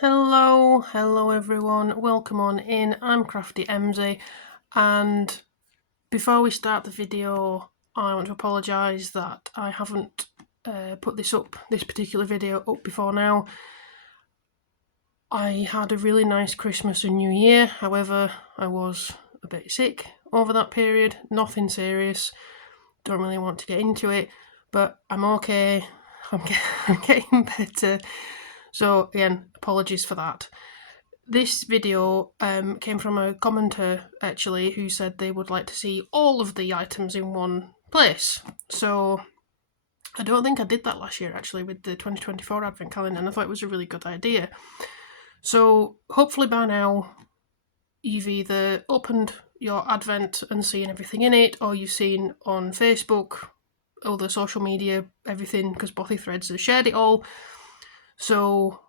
Hello everyone, welcome on in. I'm Crafty MZ, and before we start the video I want to apologise that I haven't put this particular video up before now. I had a really nice Christmas and New Year, however I was a bit sick over that period, nothing serious, don't really want to get into it, but I'm okay, I'm getting better. So again, apologies for that. This video came from a commenter actually who said they would like to see all of the items in one place. So I don't think I did that last year actually with the 2024 advent calendar, and I thought it was a really good idea. So hopefully by now you've either opened your advent and seen everything in it, or you've seen on Facebook, other social media, everything, because Bothy Threads has shared it all. So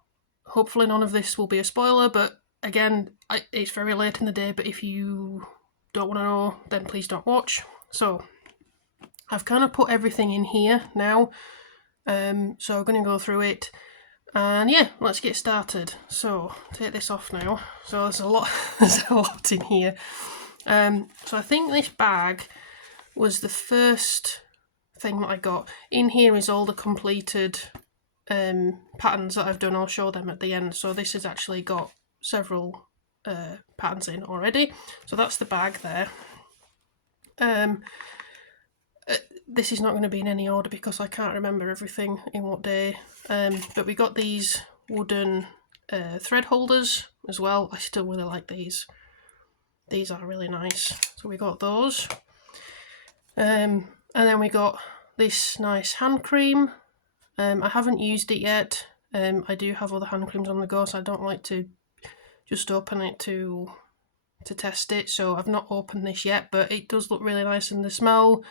hopefully none of this will be a spoiler, but again, it's very late in the day, but if you don't want to know, then please don't watch. So I've kind of put everything in here now, so I'm going to go through it, and yeah, let's get started. So take this off now. So there's a lot in here. So I think this bag was the first thing that I got. In here is all the completed patterns that I've done. I'll show them at the end. So this has actually got several patterns in already. So that's the bag there. This is not going to be in any order because I can't remember everything in what day. But we got these wooden thread holders as well. I still really like these. These are really nice. So we got those. And then we got this nice hand cream. I haven't used it yet. I do have other hand creams on the go, so I don't like to just open it to test it. So I've not opened this yet, but it does look really nice, and the smell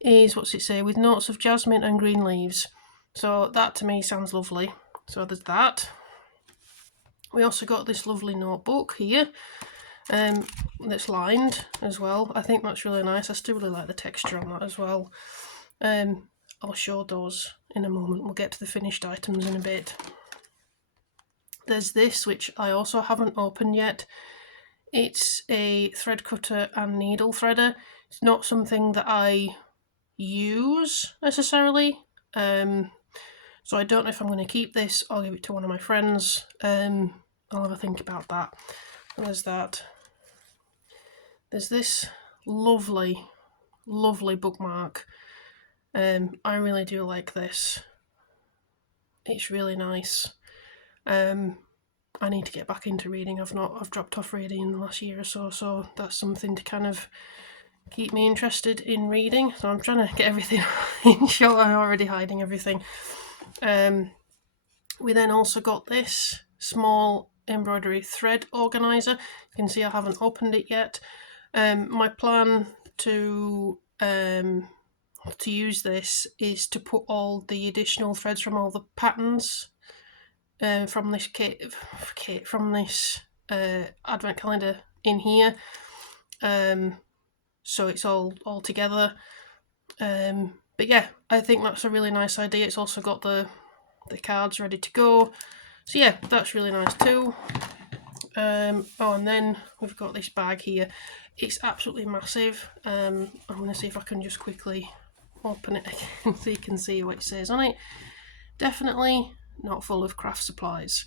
is, what's it say, with notes of jasmine and green leaves. So that to me sounds lovely. So there's that. We also got this lovely notebook here that's lined as well. I think that's really nice. I still really like the texture on that as well. I'll show those in a moment. We'll get to the finished items in a bit. There's this, which I also haven't opened yet. It's a thread cutter and needle threader. It's not something that I use necessarily, so I don't know if I'm going to keep this or give it to one of my friends. I'll have a think about that. And there's that. There's this lovely bookmark. I really do like this. It's really nice. I need to get back into reading. I've dropped off reading in the last year or so, so that's something to kind of keep me interested in reading. So I'm trying to get everything in short. I'm already hiding everything. We then also got this small embroidery thread organizer. You can see I haven't opened it yet. My plan to use this is to put all the additional threads from all the patterns from this from this advent calendar in here, so it's all together. But yeah, I think that's a really nice idea. It's also got the cards ready to go, so yeah, that's really nice too. Oh, and then we've got this bag here. It's absolutely massive. I'm going to see if I can just quickly open it again so you can see what it says on it. Definitely not full of craft supplies,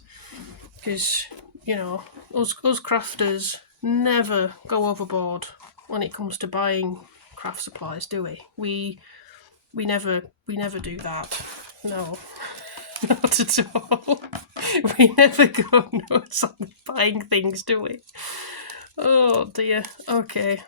because you know us crafters never go overboard when it comes to buying craft supplies, do we? We never do that. No, not at all. We never go nuts on buying things, do we? Oh dear. Okay.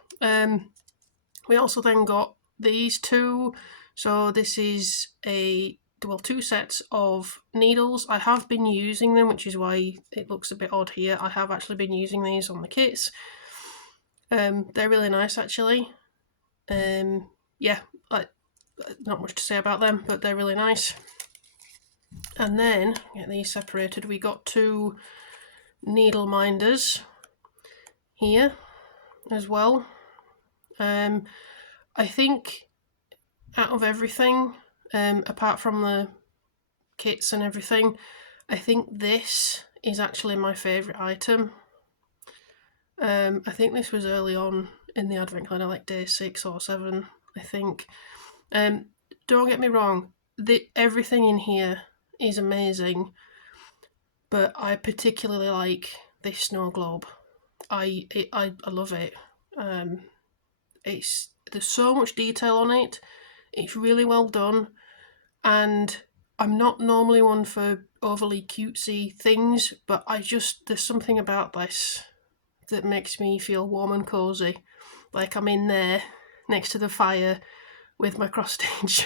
We also then got these two. So this is two sets of needles. I have been using them, which is why it looks a bit odd here. I have actually been using these on the kits. They're really nice actually. Yeah, not much to say about them, but they're really nice. And then, get these separated, we got two needle minders here as well. I think out of everything, apart from the kits and everything, I think this is actually my favourite item. I think this was early on in the advent calendar, like day 6 or 7, I think. Don't get me wrong, everything in here is amazing, but I particularly like this snow globe. I love it. There's so much detail on it. It's really well done, and I'm not normally one for overly cutesy things, but there's something about this that makes me feel warm and cosy, like I'm in there next to the fire with my cross stitch.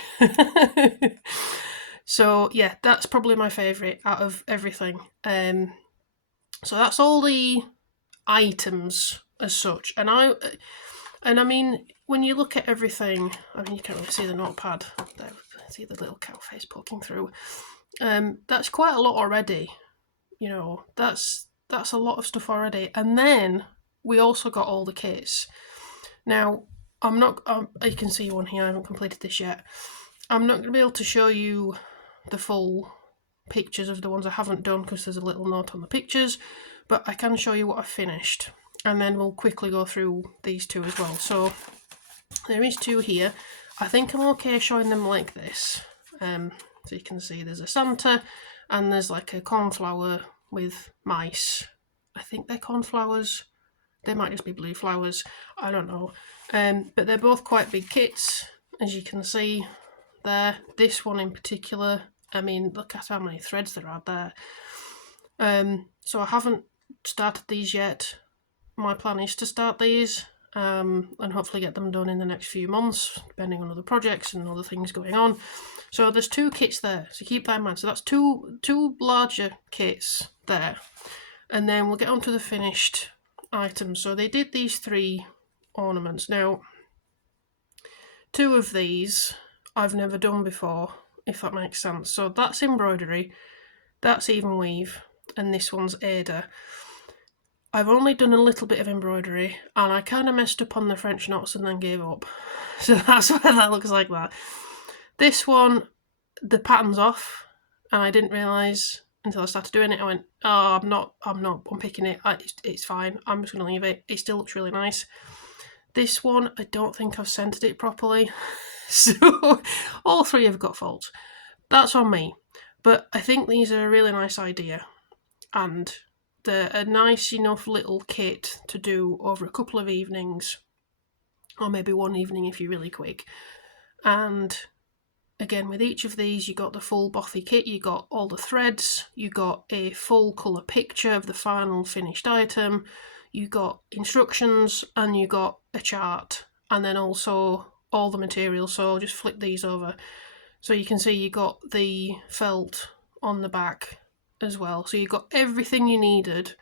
So yeah, that's probably my favourite out of everything. So that's all the items as such, and I mean, when you look at everything, I mean, you can't really see the notepad there. See the little cow face poking through. That's quite a lot already. You know, that's a lot of stuff already. And then we also got all the kits. Now, I'm not. You can see one here. I haven't completed this yet. I'm not going to be able to show you the full pictures of the ones I haven't done because there's a little note on the pictures, but I can show you what I've finished, and then we'll quickly go through these two as well. So there is 2 here. I think I'm okay showing them like this. So you can see there's a Santa, and there's like a cornflower with mice. I think they're cornflowers. They might just be blue flowers. I don't know. But they're both quite big kits, as you can see there. This one in particular, I mean, look at how many threads there are there. So I haven't started these yet. My plan is to start these and hopefully get them done in the next few months, depending on other projects and other things going on. So there's 2 kits there, so keep that in mind. So that's two larger kits there. And then we'll get on to the finished items. So they did these 3 ornaments. Now, 2 of these I've never done before, if that makes sense. So that's embroidery, that's even weave, and this one's Ada. I've only done a little bit of embroidery, and I kind of messed up on the French knots and then gave up. So that's why that looks like that. This one, the pattern's off, and I didn't realise until I started doing it. I went, oh, I'm not unpicking it. It's fine. I'm just going to leave it. It still looks really nice. This one, I don't think I've centred it properly. So all 3 have got faults. That's on me. But I think these are a really nice idea, and they're a nice enough little kit to do over a couple of evenings, or maybe one evening if you're really quick. And again, with each of these, you got the full Bothy kit, you got all the threads, you got a full colour picture of the final finished item, you got instructions, and you got a chart, and then also all the material. So I'll just flip these over. So you can see you got the felt on the back as well. So you got everything you needed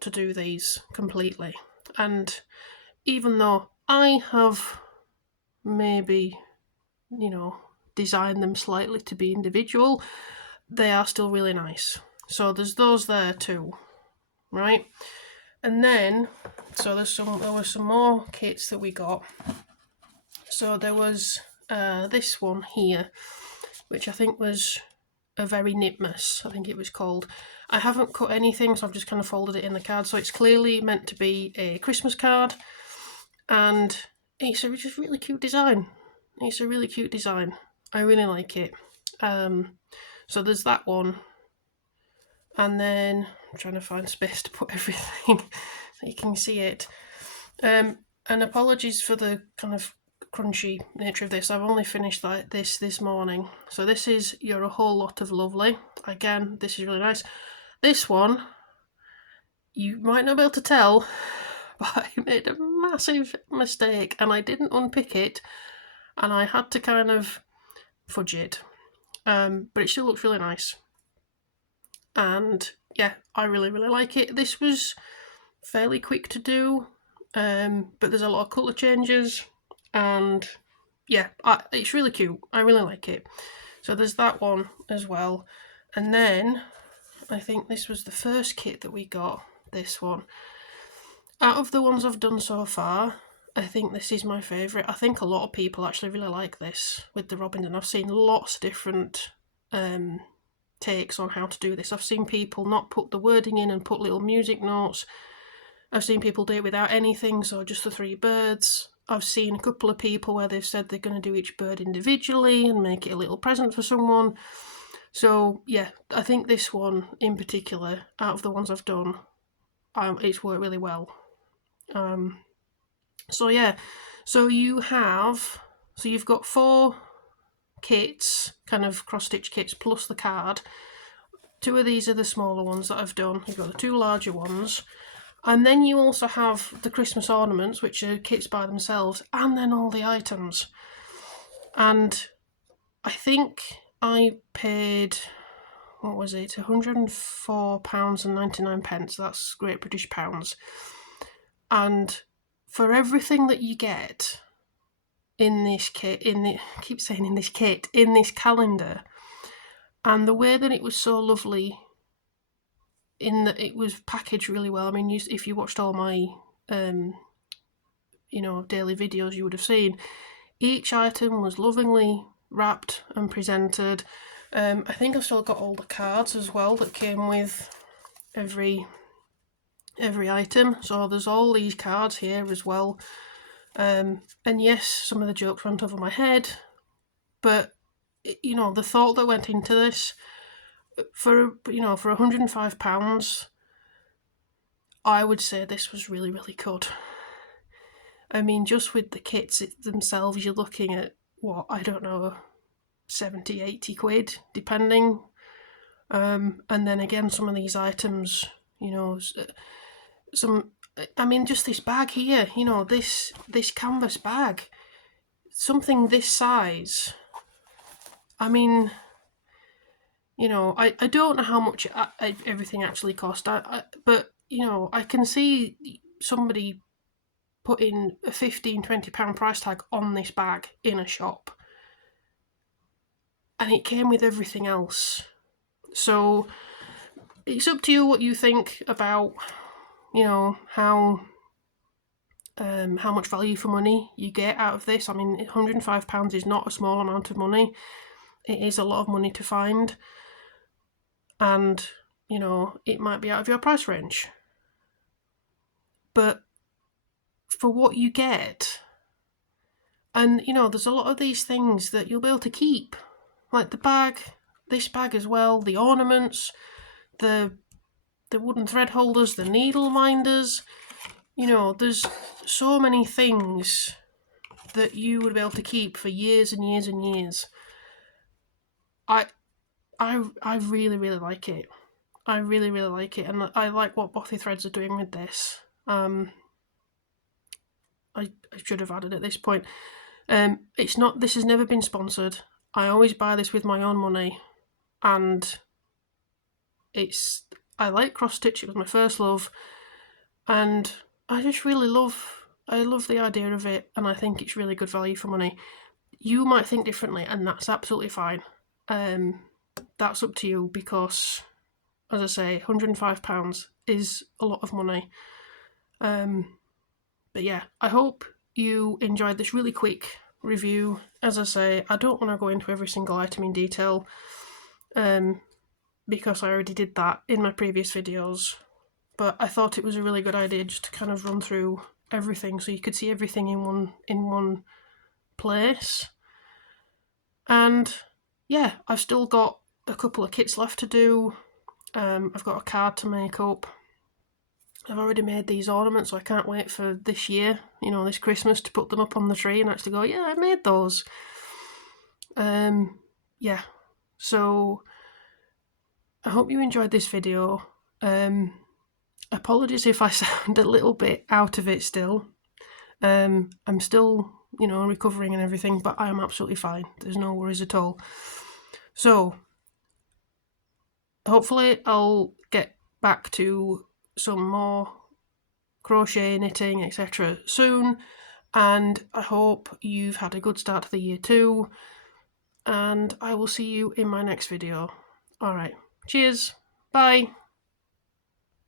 to do these completely. And even though I have maybe, designed them slightly to be individual, they are still really nice. So there's those there too, right? And then, so there were some more kits that we got. So there was this one here, which I think was a very Knitmas, I think it was called. I haven't cut anything, so I've just kind of folded it in the card. So it's clearly meant to be a Christmas card, and it's a just really cute design. It's a really cute design. I really like it. So there's that one, and then I'm trying to find space to put everything so you can see it. And apologies for the kind of crunchy nature of this. I've only finished like this morning. So this is You're a Whole Lot of Lovely. Again, this is really nice. This one, you might not be able to tell, but I made a massive mistake and I didn't unpick it, and I had to kind of fudge it. But it still looks really nice. And yeah, I really, really like it. This was fairly quick to do, but there's a lot of colour changes, and yeah, it's really cute. I really like it. So there's that one as well. And then I think this was the first kit that we got, this one. Out of the ones I've done so far, I think this is my favourite. I think a lot of people actually really like this with the Robin, and I've seen lots of different takes on how to do this. I've seen people not put the wording in and put little music notes. I've seen people do it without anything, so just the 3 birds. I've seen a couple of people where they've said they're going to do each bird individually and make it a little present for someone. So yeah, I think this one in particular, out of the ones I've done, it's worked really well. So yeah, so you've got 4 kits, kind of cross-stitch kits, plus the card. 2 of these are the smaller ones that I've done. You've got the 2 larger ones. And then you also have the Christmas ornaments, which are kits by themselves, and then all the items. And I think I paid, what was it, £104.99. That's Great British pounds. And for everything that you get in this kit, in this calendar, and the way that it was so lovely, in that it was packaged really well. I mean, if you watched all my daily videos, you would have seen each item was lovingly wrapped and presented. I think I've still got all the cards as well that came with every item, so there's all these cards here as well. And yes, some of the jokes went over my head, but the thought that went into this, for £105, I would say this was really, really good. I mean, just with the kits themselves, you're looking at, what, I don't know, 70, 80 quid, depending. And then again, some of these items, just this bag here, this canvas bag, something this size. I mean, I don't know how much everything actually cost, but, I can see somebody putting a £15-20 price tag on this bag in a shop. And it came with everything else. So it's up to you what you think about, how much value for money you get out of this. I mean, £105 is not a small amount of money. It is a lot of money to find. And, it might be out of your price range. But for what you get, and, there's a lot of these things that you'll be able to keep. Like the bag, this bag as well, the ornaments, the wooden thread holders, the needle minders. There's so many things that you would be able to keep for years and years and years. I really, really like it. I really, really like it, and I like what Bothy Threads are doing with this. I should have added at this point. This has never been sponsored. I always buy this with my own money, and I like cross stitch. It was my first love, and I just really love the idea of it, and I think it's really good value for money. You might think differently, and that's absolutely fine. That's up to you, because, as I say, £105 is a lot of money. But yeah, I hope you enjoyed this really quick review. As I say, I don't want to go into every single item in detail, because I already did that in my previous videos, but I thought it was a really good idea just to kind of run through everything so you could see everything in one place. And yeah, I've still got a couple of kits left to do. I've got a card to make up. I've already made these ornaments, so I can't wait for this year, this Christmas, to put them up on the tree and actually go, yeah, I made those. Yeah, so I hope you enjoyed this video. Apologies if I sound a little bit out of it still. I'm still, recovering and everything, but I am absolutely fine. There's no worries at all. So hopefully I'll get back to some more crochet, knitting, etc. soon, and I hope you've had a good start to the year too, and I will see you in my next video. Alright, cheers, bye!